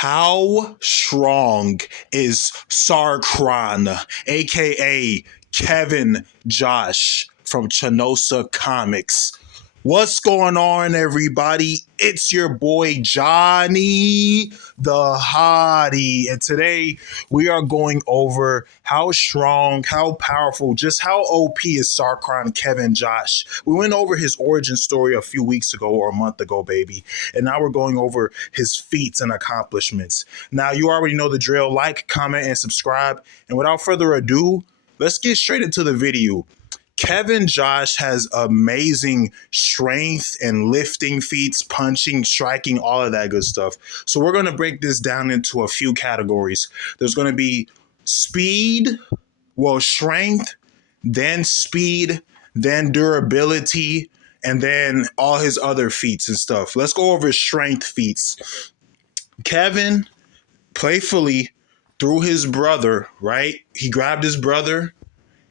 How strong is Sarcron, aka Kevin Josh from Chanosa Comics? What's going on, everybody? It's your boy Johnny the Hottie, and today we are going over how strong, how powerful, just how OP is Sarcron Kevin Josh. We went over his origin story a few weeks ago or a month ago, baby, and now we're going over his feats and accomplishments. Now, you already know the drill. Like, comment, and subscribe. And without further ado, let's get straight into the video. Kevin Josh has amazing strength and lifting feats, punching, striking, all of that good stuff. So we're going to break this down into a few categories. There's going to be strength, then speed, then durability, and then all his other feats and stuff. Let's go over strength feats. Kevin playfully threw his brother, right? He grabbed his brother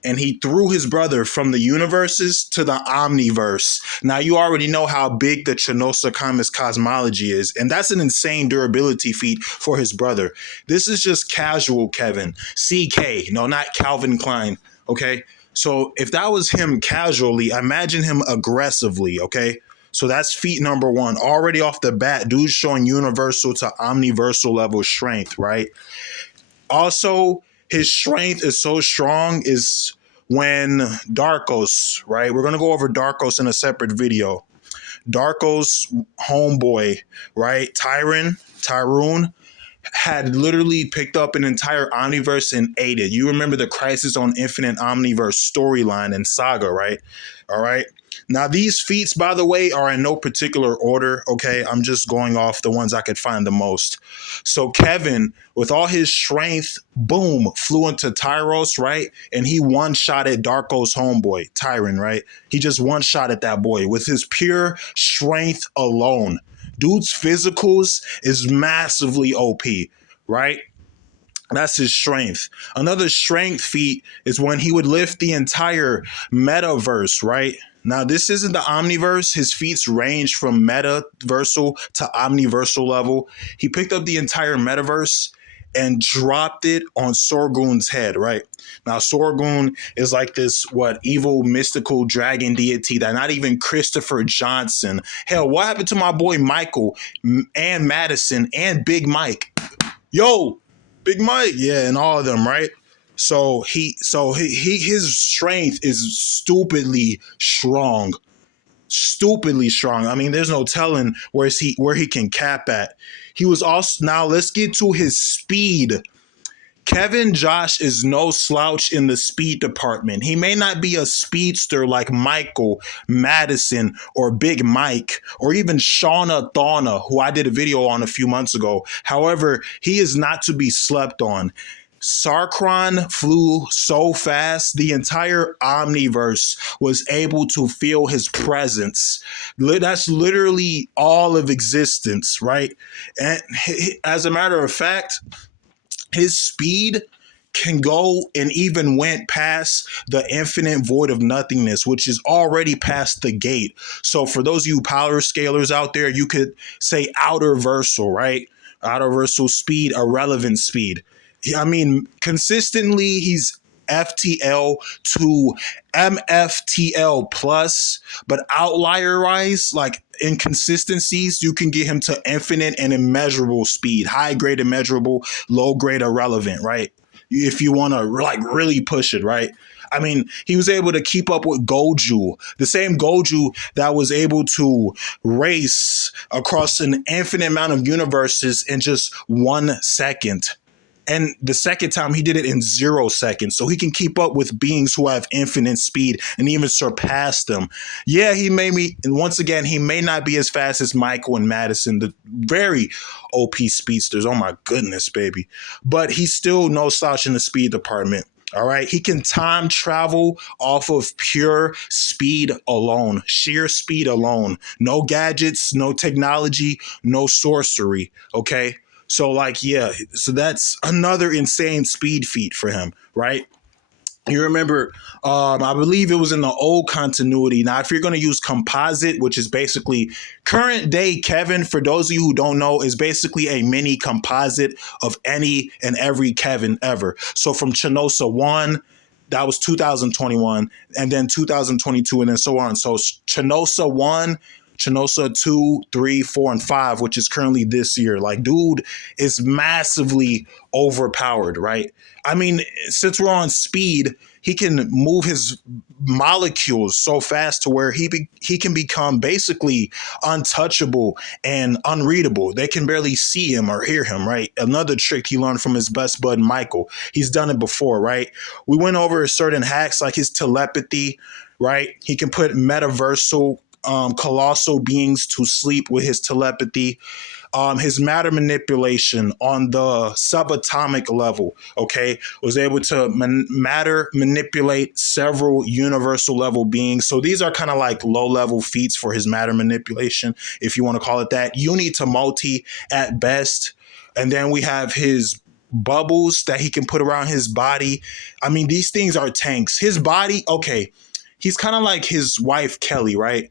and he threw his brother from the universes to the omniverse. Now, you already know how big the Chanosa Comics cosmology is, and that's an insane durability feat for his brother. This is just casual Kevin. CK, no, not Calvin Klein, okay? So if that was him casually, imagine him aggressively, okay? So that's feat number one. Already off the bat, dude's showing universal to omniversal level strength, right? Also, his strength is so strong is when Darkos, right? We're going to go over Darkos in a separate video. Darkos homeboy, right? Tyrone had literally picked up an entire omniverse and ate it. You remember the Crisis on Infinite Omniverse storyline and saga, right? All right. Now, these feats, by the way, are in no particular order, okay? I'm just going off the ones I could find the most. So Kevin, with all his strength, boom, flew into Tyros, right? And he one-shot at Darko's homeboy, Tyron, right? He just one-shot at that boy with his pure strength alone. Dude's physicals is massively OP, right? That's his strength. Another strength feat is when he would lift the entire metaverse, right? Now, this isn't the omniverse. His feats range from metaversal to omniversal level. He picked up the entire metaverse and dropped it on Sorgun's head, right? Now, Sorgun is like this, evil, mystical dragon deity that not even Christopher Johnson. Hell, what happened to my boy Michael and Madison and Big Mike? Yo, Big Mike, yeah, and all of them, right? So his strength is stupidly strong. Stupidly strong. I mean, there's no telling where he can cap at. He was also, now let's get to his speed. Kevin Josh is no slouch in the speed department. He may not be a speedster like Michael, Madison, or Big Mike, or even Shauna Thawna, who I did a video on a few months ago. However, he is not to be slept on. Sarcron flew so fast, the entire Omniverse was able to feel his presence. That's literally all of existence, right? And as a matter of fact, his speed can go and even went past the infinite void of nothingness, which is already past the gate. So for those of you power scalers out there, you could say outer versal, right? Outer versal speed, irrelevant speed. I mean, consistently, he's FTL to MFTL plus, but outlier-wise, like inconsistencies, you can get him to infinite and immeasurable speed, high grade immeasurable, low grade irrelevant, right? If you want to like really push it, right? I mean, he was able to keep up with Goju, the same Goju that was able to race across an infinite amount of universes in just 1 second. And the second time he did it in 0 seconds. So he can keep up with beings who have infinite speed and even surpass them. Yeah, he may not be as fast as Michael and Madison, the very OP speedsters. Oh my goodness, baby. But he's still no slouch in the speed department. All right. He can time travel off of pure speed alone, sheer speed alone. No gadgets, no technology, no sorcery. Okay. So so that's another insane speed feat for him, right? You remember, I believe it was in the old continuity. Now, if you're going to use composite, which is basically current day Kevin, for those of you who don't know, is basically a mini composite of any and every Kevin ever. So from Chanosa 1, that was 2021, and then 2022, and then so on. So Chanosa 1, Chanosa 2, 3, 4, and 5, which is currently this year. Like, dude is massively overpowered, right? I mean, since we're on speed, he can move his molecules so fast to where he can become basically untouchable and unreadable. They can barely see him or hear him, right? Another trick he learned from his best bud Michael. He's done it before, right? We went over certain hacks like his telepathy, right? He can put metaversal colossal beings to sleep with his telepathy. His matter manipulation on the subatomic level, okay, was able to matter manipulate several universal level beings. So these are kind of like low level feats for his matter manipulation, if you want to call it that. Uni to multi at best. And then we have his bubbles that he can put around his body. I mean, these things are tanks. His body, okay, he's kind of like his wife, Kelly, right?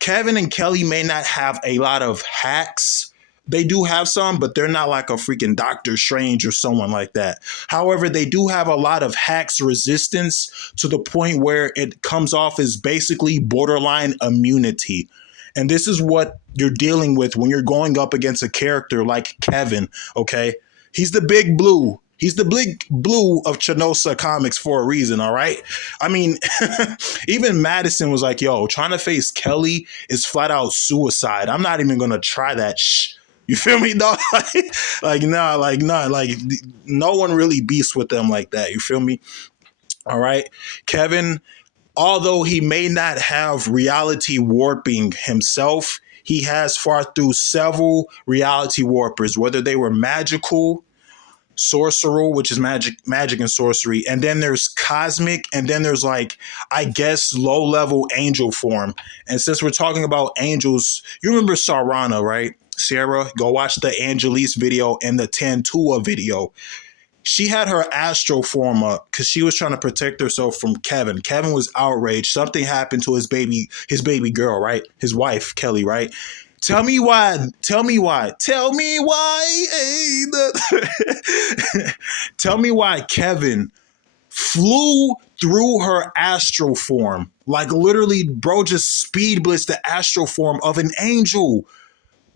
Kevin and Kelly may not have a lot of hacks. They do have some, but they're not like a freaking Doctor Strange or someone like that. However, they do have a lot of hacks resistance to the point where it comes off as basically borderline immunity. And this is what you're dealing with when you're going up against a character like Kevin, okay? He's the big blue. He's the big blue of Chanosa Comics for a reason, all right? I mean, even Madison was like, yo, trying to face Kelly is flat out suicide. I'm not even going to try that. Shh. You feel me, dog? Like, no one really beasts with them like that. You feel me? All right. Kevin, although he may not have reality warping himself, he has fought through several reality warpers, whether they were magical, sorcerer, which is magic and sorcery, and then there's cosmic, and then there's like, I guess, low level angel form. And since we're talking about angels, you remember Sarana, right? Sarah, go watch the Angelise video and the Tantua video. She had her astro form up because she was trying to protect herself from Kevin. Kevin was outraged. Something happened to his baby girl, right? His wife, Kelly, right? Tell me why. Tell me why. Tell me why. Hey, tell me why Kevin flew through her astral form. Like literally, bro, just speed blitzed the astral form of an angel.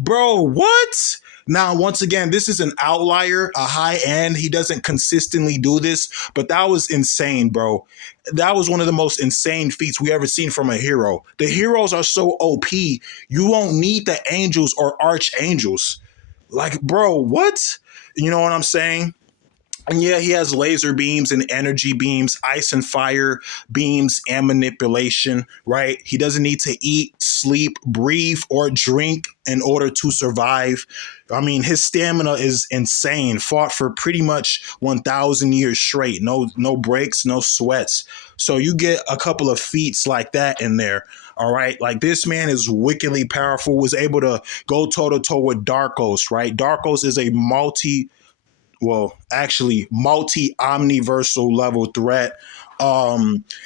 Bro, what? Now, once again, this is an outlier, a high end. He doesn't consistently do this, but that was insane, bro. That was one of the most insane feats we ever seen from a hero. The heroes are so OP, you won't need the angels or archangels. Like, bro, what? You know what I'm saying? And yeah, he has laser beams and energy beams, ice and fire beams, and manipulation, right? He doesn't need to eat, sleep, breathe, or drink in order to survive. I mean, his stamina is insane. Fought for pretty much 1,000 years straight. No breaks, no sweats. So you get a couple of feats like that in there. All right. Like this man is wickedly powerful, was able to go toe to toe with Darkos, right? Darkos is a actually multi-omniversal level threat.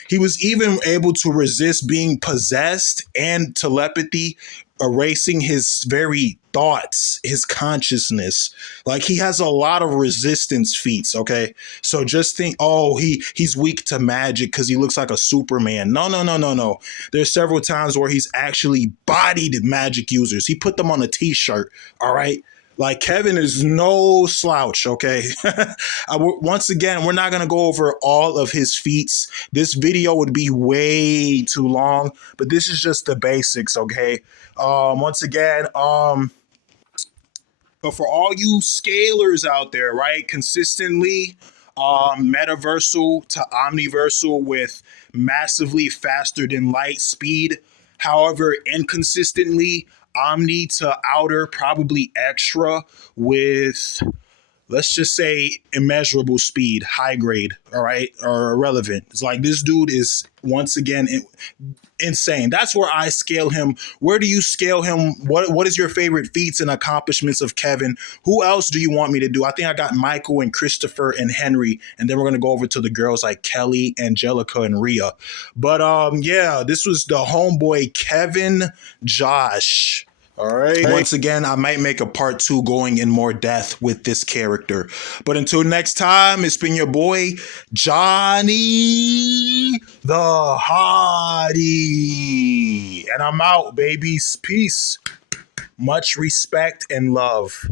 He was even able to resist being possessed and telepathy, erasing his very thoughts, his consciousness. Like he has a lot of resistance feats. Okay, so just think, oh, he's weak to magic because he looks like a Superman. No. There's several times where he's actually bodied magic users. He put them on a T-shirt. All right. Like Kevin is no slouch, okay? Once again, we're not going to go over all of his feats. This video would be way too long, but this is just the basics, okay? Once again, but for all you scalers out there, right? Consistently metaversal to omniversal with massively faster than light speed. However, inconsistently omni to outer, probably extra with let's just say immeasurable speed, high grade, all right, or irrelevant. It's like this dude is once again insane. That's where I scale him. Where do you scale him? What is your favorite feats and accomplishments of Kevin? Who else do you want me to do? I think I got Michael and Christopher and Henry, and then we're gonna go over to the girls like Kelly, Angelica, and Rhea. But yeah, this was the homeboy Kevin Josh. All right. Once again, I might make a part 2 going in more depth with this character. But until next time, it's been your boy, Johnny the Hottie. And I'm out, babies. Peace. Much respect and love.